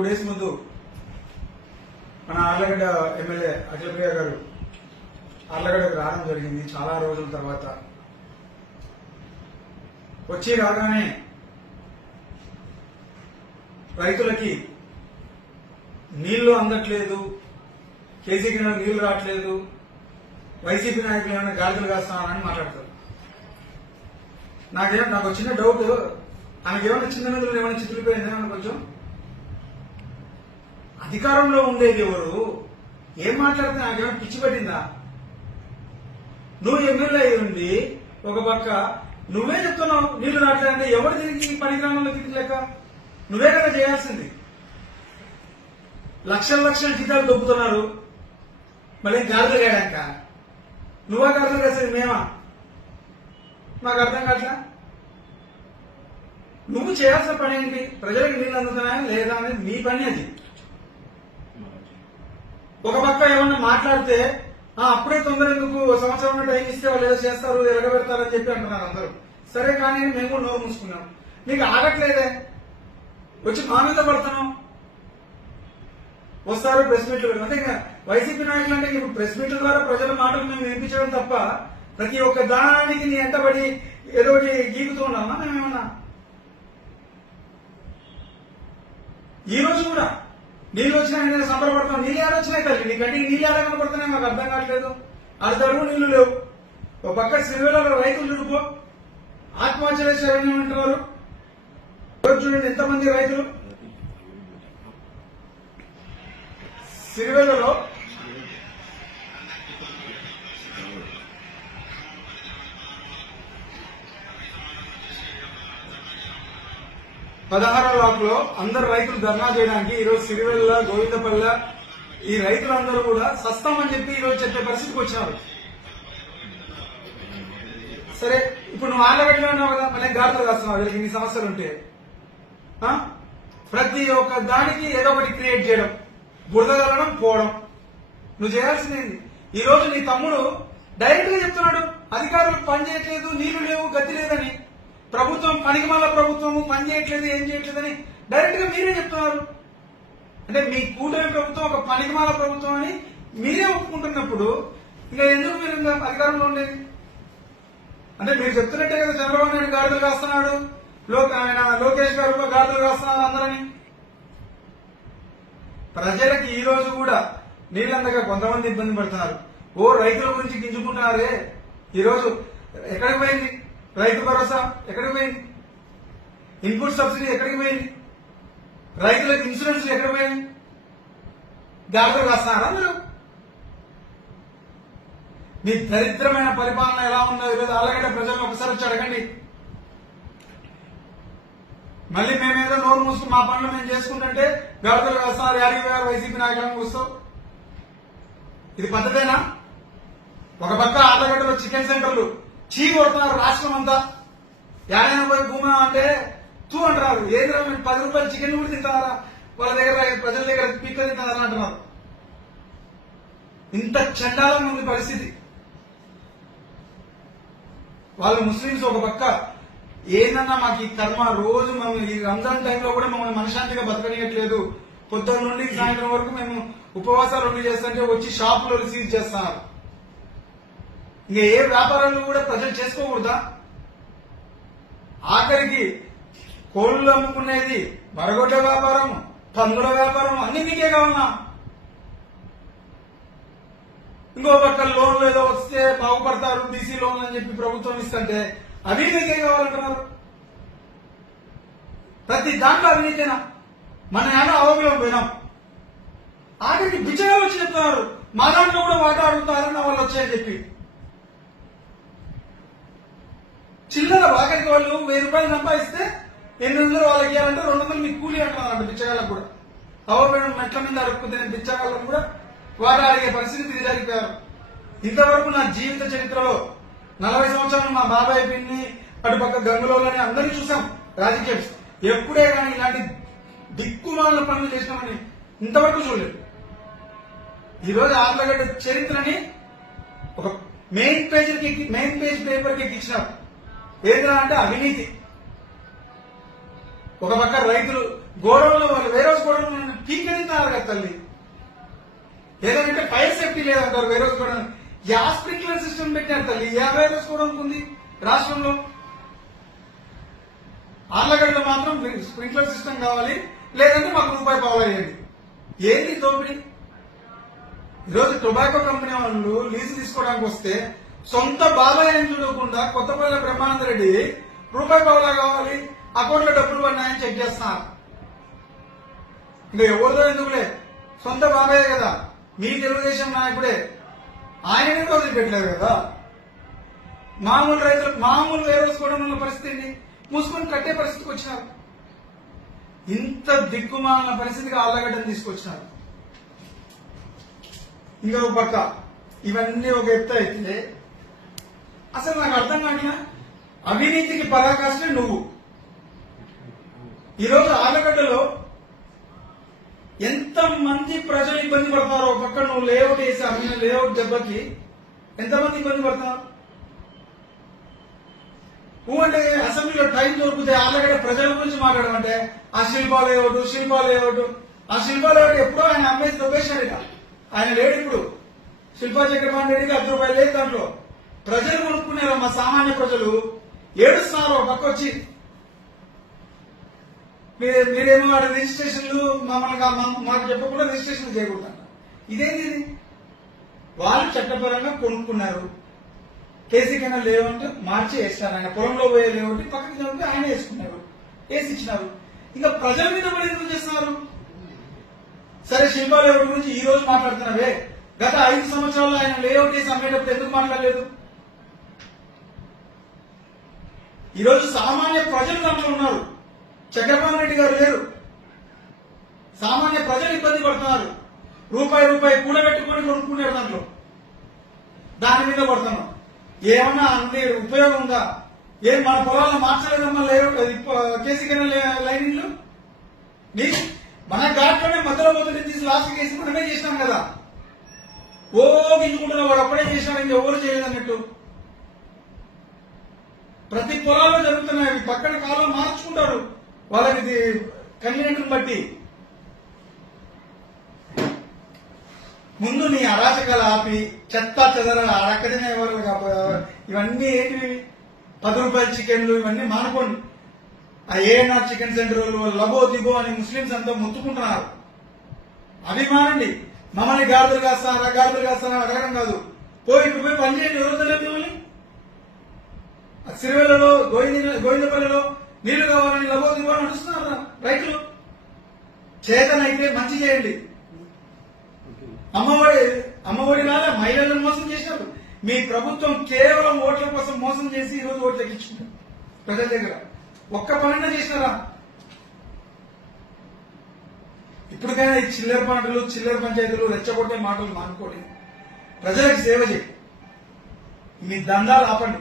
Two days ముందు మన Allagadda MLA Akhilapriya గారు ఆర్లగడ్డకు రావడం జరిగింది చాలా రోజుల తర్వాత. వచ్చి రాగానే రైతులకి నీళ్ళు అందట్లేదు కేసీ కింద నీళ్ళు రావట్లేదు వైసీపీ నాయకులు ఏమైనా గాలికలు కాస్తున్నారని మాట్లాడతారు. నాకేం నాకు వచ్చిన డౌట్ ఆమెకేమైనా చిన్న నిధులు ఏమైనా చిత్రపోయిందా కొంచెం? అధికారంలో ఉండేది ఎవరు ఏం మాట్లాడితే నాకేమైనా పిచ్చి పట్టిందా? నువ్వు ఎమ్మెల్యే అయి ఉండి ఒక పక్క నువ్వే చెప్తున్నావు నీళ్ళు నాట్లాడితే ఎవరు తిరిగి పనిగ్రామంలో తిరిగి లేక నువ్వే కదా చేయాల్సింది. లక్షల లక్షల జీతాలు దొబ్బుతున్నారు. మళ్ళీ గాలిలో గాడాక నువ్వా గాలిలో వేసేది మేమా? నాకు అర్థం కాట్లా నువ్వు చేయాల్సిన పని ఏంటి? ప్రజలకు నీళ్ళు అందుతున్నాయా లేదా అనేది నీ పని అది. ఒక పక్క ఏమన్నా మాట్లాడితే అప్పుడే తొందర ఎందుకు సంవత్సరం టైం ఇస్తే వాళ్ళు ఏదో చేస్తారు ఎలగబెడతారని చెప్పి అంటున్నారు అందరూ. సరే కానీ మేము కూడా నోరు మూసుకున్నాం. నీకు ఆగట్లేదే? వచ్చి మా మీద పడుతున్నాం. వస్తారు ప్రెస్ మీట్లు పెడతారు. అంటే ఇంకా వైసీపీ నాయకులు అంటే ఇప్పుడు ప్రెస్ మీట్ల ద్వారా ప్రజల మాటలు మేము వినిపించడం తప్ప ప్రతి ఒక్క దానానికి నీ ఎంటబడి ఏదో గీకుతూ ఉన్నామా? మేమేమన్నా? ఈ రోజు కూడా నీళ్ళు వచ్చినా నేను సంబరపడతాం నీళ్ళు ఏడ వచ్చినాయి తల్లి. నీకంటే నీళ్ళు ఏడ కనపడుతున్నాయి నాకు అర్థం కావట్లేదు. అది తరువు నీళ్ళు లేవు. ఒక పక్క శ్రీవేలలో రైతులు చూడుకో ఆత్మహత్యలు శరణ్యం అంటున్నారు. చూడండి ఎంతమంది రైతులు? సిరివేలలో పదహారో లాక్లో అందరు రైతులు ధర్నా చేయడానికి ఈరోజు సిరివెల్ల గోవిందపల్ల ఈ రైతులందరూ కూడా సస్తామని చెప్పి ఈరోజు చెప్పే పరిస్థితికి వచ్చినారు. సరే ఇప్పుడు నువ్వు ఆళ్ళగడ్డలో ఉన్నావు కదా మళ్ళీ గాడులు రాస్తున్నావు వీళ్ళకి ఇన్ని సమస్యలు ఉంటే. ప్రతి ఒక్క దానికి ఏదో ఒకటి క్రియేట్ చేయడం బురదగలడం పోవడం. నువ్వు చేయాల్సింది ఈ రోజు నీ తమ్ముడు డైరెక్ట్గా చెప్తున్నాడు అధికారులు పని చేయట్లేదు నీళ్ళు లేవు గతి లేదని. ప్రభుత్వం పనికిమాల ప్రభుత్వము పని చేయట్లేదు ఏం చేయట్లేదని డైరెక్ట్గా మీరే చెప్తున్నారు. అంటే మీ కూటమి ప్రభుత్వం ఒక పనికిమాల ప్రభుత్వం అని మీరే ఒప్పుకుంటున్నప్పుడు ఇంకా ఎందుకు మీరు ఇంకా అధికారంలో ఉండేది? అంటే మీరు చెప్తున్నట్టే కదా చంద్రబాబు నాయుడు గాడులు రాస్తున్నాడు ఆయన లోకేష్ గారు కూడా గాడిదలు రాస్తున్నారు అందరని. ప్రజలకి ఈ రోజు కూడా నీళ్ళందగా కొంతమంది ఇబ్బంది పడుతున్నారు. ఓ రైతుల గురించి గింజుకుంటున్నారే. ఈరోజు ఎక్కడికి పోయింది? రైతు భరోసా ఎక్కడికి పోయింది? ఇన్పుట్ సబ్సిడీ ఎక్కడికి పోయింది? రైతులకు ఇన్సూరెన్స్ ఎక్కడ పోయింది? గాడిదలు కాస్తున్నారా మీరు? మీ దరిద్రమైన పరిపాలన ఎలా ఉందో ఈరోజు ఆలగడ్డ ప్రజలను ఒకసారి వచ్చి అడగండి. మళ్ళీ మేమేదో నోరు మూసుకుని మా పనులు మేము చేసుకుంటుంటే గవర్నర్ వస్తున్నారు యాడికి గారు వైసీపీ నాయకులను కూస్తూ ఇది పద్ధతేనా? ఒక పక్క ఆటగడ్డలో చికెన్ సెంటర్లు చీ కొడుతున్నారు రాష్ట్రం అంతా. యాడైనా పోయి భూమి అంటే తూ అంటున్నారు ఏదైనా మీరు పది రూపాయలు చికెన్ కూడా తింటారా? వాళ్ళ దగ్గర ప్రజల దగ్గర పీక్క తింటారా అంటున్నారు. ఇంత చండాలంగా ఉంది పరిస్థితి. వాళ్ళు ముస్లింస్ ఒక పక్క. ఏందన్నా మాకు ఈ కర్మ రోజు మమ్మల్ని ఈ రంజాన్ టైంలో కూడా మమ్మల్ని మనశాంతిగా బతకనియట్లేదు. పొద్దున్న నుండి సాయంత్రం వరకు మేము ఉపవాసాలు ఉండి చేస్తుంటే వచ్చి షాపులో సీజ్ చేస్తున్నారు. ఇక ఏ వ్యాపారాలు కూడా ప్రజలు చేసుకోకూడదా? ఆఖరికి కోళ్ళు అమ్ముకునేది మరగొడ్డ వ్యాపారం పందుల వ్యాపారం అన్ని మీకే కావాలన్నా ఇంకో పక్క లోన్లు ఏదో వస్తే బాగుపడతారు బీసీ లోన్లు అని చెప్పి ప్రభుత్వం ఇస్తుంటే అవి నీకే కావాలంటున్నారు. ప్రతి దాంట్లో అవినీతేనా మన నాన్న అవబిలం పోయినాం. ఆఖరికి బిచ్చగా వచ్చి చెప్తున్నారు. మా దాంట్లో కూడా వాటా అడుగుతారన్న వాళ్ళు వచ్చాయని చెప్పి. చిల్లర వాకరికి వాళ్ళు వెయ్యి రూపాయలు సంపాదిస్తే ఎనిమిది వందలు వాళ్ళకి ఇవ్వాలంటే రెండు వందలు మీకు కూలి అంటున్నారు బిచ్చగాళ్ళకు కూడా. అవబిలం మెట్ల మీద అడుక్కుతే బిచ్చగాళ్ళకు కూడా వారు అడిగే పరిస్థితి దిగజారిపోయారు ఇంతవరకు నా జీవిత చరిత్రలో నలభై సంవత్సరాలు మా బాబాయ్ పిన్ని అటుపక్క గంగులోని అందరినీ చూసాం రాజకీయం ఎప్పుడే కానీ ఇలాంటి దిక్కుమాల పనులు చేసినామని ఇంతవరకు చూడలేదు. ఈరోజు రోజు ఆర్లగడ్డ చరిత్రని ఒక మెయిన్ పేజీకి మెయిన్ పేజ్ పేపర్కి ఎక్కించినారు. ఏంటంటే అంటే అవినీతి. ఒక పక్క రైతులు గోడౌన్లో వాళ్ళు వేరే గోడౌన్లో కదా తల్లి. ఏదంటే ఫైర్ సేఫ్టీ లేదంటారు వేరే కూడా యా స్ప్రింక్లర్ సిస్టమ్ పెట్టారు తల్లి. యా వైరస్ కూడా ఉంది రాష్ట్రంలో. ఆర్లగడ్డలో మాత్రం స్ప్రింక్లర్ సిస్టమ్ కావాలి. లేదంటే మాకు రూపాయి పావులేయండి ఏంది దోపిడీ? ఈరోజు టొబాకో కంపెనీ వాళ్ళు లీజు తీసుకోవడానికి వస్తే సొంత బాబాయ్ అని చూడకుండా కొత్తపల్లి బ్రహ్మానంద రెడ్డి రూపాయి పావులా కావాలి అకౌంట్లో డబ్బులు పడినాయని చెక్ చేస్తున్నారు. ఇంకా ఎవరిదో ఎందుకులే? సొంత బాబాయ్ కదా. మీ తెలుగుదేశం నాయకుడే. ఆయననే వదిలిపెట్టలేదు కదా. మామూలు రైతులు మామూలు వేరేసుకోవడం ఉన్న పరిస్థితి మూసుకొని కట్టే పరిస్థితికి వచ్చినారు. ఇంత దిక్కుమాలిన పరిస్థితికి ఆళ్ళగడ్డను తీసుకొచ్చినారు. ఇంకొక పక్క. ఇవన్నీ ఒక ఎత్తు అయితే అసలు నాకు అర్థం కావట్లా అవినీతికి పరాకాష్ట నువ్వు. ఈరోజు ఆలగడ్డలో ఎంత మంది ప్రజలు ఇబ్బంది పడతారో ఒక పక్క నువ్వు లేఅవుట్ వేసి అమ్మిన లేఅవుట్ దెబ్బకి ఎంతమంది ఇబ్బంది పడతారు నువ్వు అంటే అసెంబ్లీలో టైం దొరికితే ఆలగడ్డ ప్రజల గురించి మాట్లాడమంటే ఆ శిల్పా లేఅవుట్ శిల్పా లేఅవుట్. ఆ శిల్పా లేఅవుట్ ఎప్పుడో ఆయన అమ్మేసి దొబ్బేశాడు ఇక ఆయన లేడు ఇప్పుడు. శిల్పా చక్రపాణి రెడ్డికి అర్ధ రూపాయలు లేదు దాంట్లో. ప్రజలు కొనుక్కున్నారు మా సామాన్య ప్రజలు ఏడుస్తున్నారు ఒక పక్క వచ్చి. మీరు మీరేమో వాడి రిజిస్ట్రేషన్లు మమ్మల్ని మాకు చెప్పకుండా రిజిస్ట్రేషన్ చేయకూడదు ఇదేంటి వాళ్ళు చట్టపరంగా కొనుక్కున్నారు. కేసీ కన్నా లేవంటే మార్చి వేస్తారు. ఆయన పొలంలో పోయే లేవంటే పక్కకి చదివితే ఆయన వేసుకున్నారు. వేసి ఇచ్చినారు ఇంకా ప్రజల మీద పడి ఎందుకు చేస్తున్నారు? సరే శిల్పా గురించి ఈ రోజు మాట్లాడుతున్నావే? గత ఐదు సంవత్సరాల్లో ఆయన లేఅవుట్ వేసి అమ్మేటప్పుడు ఎందుకు మాట్లాడలేదు? ఈరోజు సామాన్య ప్రజలు దాంట్లో ఉన్నారు. చంద్రబాబు రెడ్డి గారు లేరు. సామాన్య ప్రజలు ఇబ్బంది పడుతున్నారు. రూపాయి రూపాయి కూడబెట్టుకొని కొనుక్కున్నారు దాంట్లో. దాని మీద పడుతున్నాం. ఏమన్నా అన్ని ఉపయోగం ఉందా? ఏం మన పొలాలను మార్చలేదమ్మా లేవు కేసీ కన్నా లైనింగ్లు నీ మన ఘాట్లోనే మధ్యలో పోతుంటే తీసి లాస్ట్ కేసు మనమే చేసినాం కదా. ఓ గించుకుంటున్నా వాడు అప్పుడే చేసినాడు ఇంకా ఎవరు చేయలేదు అన్నట్టు. ప్రతి పొలాల్లో జరుగుతున్నాయి. పక్కన కాలం మార్చుకుంటారు. వాళ్ళకి ఇది కన్వీనియంట్ బట్టి. ముందు నీ అరాచకాలు ఆపి చెత్త చెదర అక్కడనే ఎవరు ఇవన్నీ ఏంటివి పది రూపాయల చికెన్లు ఇవన్నీ మానుకోండి. ఆ ఏఎన్ఆర్ చికెన్ సెంటర్ వాళ్ళు లబో దిగో అని ముస్లింస్ అంతా మొత్తుకుంటున్నారు. అవి మానండి. మమ్మల్ని గాడిదలు కాస్తారా గాడులు కాస్తారా అడగడం కాదు. పోయి పోయి పని చేయండి ఎవరు తెలియదు మిమ్మల్ని సిరివెల్లలో గోవింద గోవిందపల్లిలో నీళ్ళు కావాలని లబో దిగో నడుస్తున్నారు రైతులు. చేతనైతే మంచి చేయండి. అమ్మఒడి అమ్మఒడి రాలే మహిళలను మోసం చేశారు మీ ప్రభుత్వం కేవలం ఓట్ల కోసం మోసం చేసి ఈరోజు రోజు ఓట్లు ఎక్కించుకుంటారు ప్రజల దగ్గర ఒక్క పనైనా చేసినారా? ఇప్పటికైనా ఈ చిల్లర మాటలు చిల్లర పంచాయతీలు రెచ్చగొట్టే మాటలు మానుకోండి. ప్రజలకు సేవ చేయండి. మీ దందాలు ఆపండి.